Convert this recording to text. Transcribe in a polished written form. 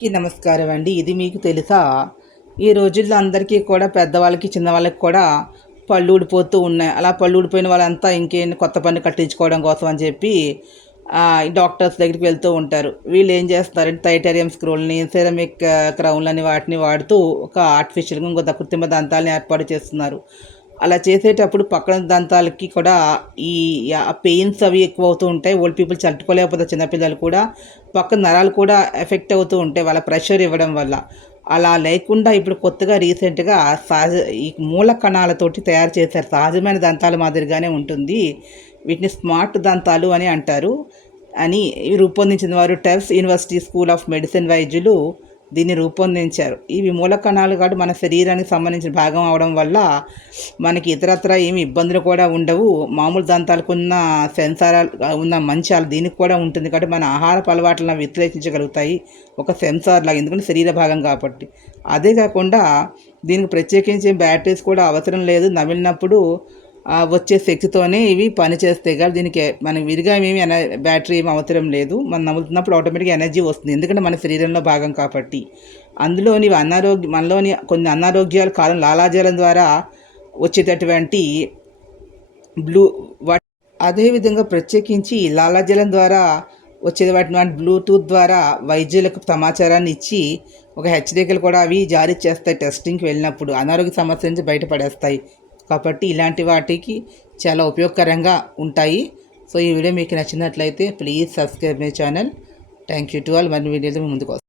నమస్కారం అండి. ఇది మీకు తెలుసా? ఈ రోజుల్లో అందరికీ కూడా పెద్దవాళ్ళకి, చిన్నవాళ్ళకి కూడా పళ్ళు ఊడిపోతూ ఉన్నాయి. అలా పళ్ళు ఊడిపోయిన వాళ్ళంతా ఇంకేంటి కొత్త పన్ను కట్టించుకోవడం కోసం అని చెప్పి డాక్టర్స్ దగ్గరికి వెళ్తూ ఉంటారు. వీళ్ళు ఏం చేస్తారంటే టైటేరియం స్క్రూలని, సిరమిక్ క్రౌన్లని వాటిని వాడుతూ ఒక ఆర్టిఫిషియల్‌గా ఇంకో కృత్రిమ దంతాలను ఏర్పాటు చేస్తున్నారు. అలా చేసేటప్పుడు పక్కన దంతాలకి కూడా ఈ పెయిన్స్ అవి ఎక్కువవుతూ ఉంటాయి. ఓల్డ్ పీపుల్ తట్టుకోలేకపోతే చిన్నపిల్లలు కూడా పక్కన నరాలు కూడా ఎఫెక్ట్ అవుతూ ఉంటాయి వాళ్ళ ప్రెషర్ ఇవ్వడం వల్ల. అలా లేకుండా ఇప్పుడు కొత్తగా రీసెంట్‌గా సహజ ఈ మూల కణాలతోటి తయారు చేశారు. సహజమైన దంతాల మాదిరిగానే ఉంటుంది. వీటిని స్మార్ట్ దంతాలు అని అంటారు. అని రూపొందించిన వారు tufts university school of medicine వైద్యులు దీన్ని రూపొందించారు. ఇవి మూల కణాలు కాబట్టి మన శరీరానికి సంబంధించిన భాగం అవడం వల్ల మనకి ఇతరత్రా ఏమి ఇబ్బందులు కూడా ఉండవు. మామూలు దంతాలకున్న సెన్సార్ ఉన్న మంచాలు దీనికి కూడా ఉంటుంది కాబట్టి మన ఆహారపు అలవాట్లను విశ్లేషించగలుగుతాయి. ఒక సెన్సార్ లాగా, ఎందుకంటే శరీర భాగం కాబట్టి. అదే కాకుండా దీనికి ప్రత్యేకించి బ్యాటరీస్ కూడా అవసరం లేదు. నమిలినప్పుడు వచ్చే శక్తితోనే ఇవి పనిచేస్తాయి కాబట్టి దీనికి మనకి విడిగా ఏమి బ్యాటరీ ఏమి అవసరం లేదు. మనం నములుతున్నప్పుడు ఆటోమేటిక్గా ఎనర్జీ వస్తుంది, ఎందుకంటే మన శరీరంలో భాగం కాబట్టి. అందులోని మనలోని కొన్ని అనారోగ్యాల కాలం లాలాజలం ద్వారా వచ్చేటటువంటి బ్లూ వాట్ అదేవిధంగా ప్రత్యేకించి లాలాజలం ద్వారా వచ్చే వాటిని బ్లూటూత్ ద్వారా వైద్యులకు సమాచారాన్ని ఇచ్చి ఒక హెచ్చరికలు కూడా అవి జారీ చేస్తాయి. టెస్టింగ్కి వెళ్ళినప్పుడు అనారోగ్య సమస్య నుంచి బయటపడేస్తాయి కాబట్టి ఇలాంటి వాటికి చాలా ఉపయోగకరంగా ఉంటాయి. సో ఈ వీడియో మీకు నచ్చినట్లయితే please subscribe my channel. Thank you to all. మరిన్ని వీడియోలు ముందుకు వస్తాయి.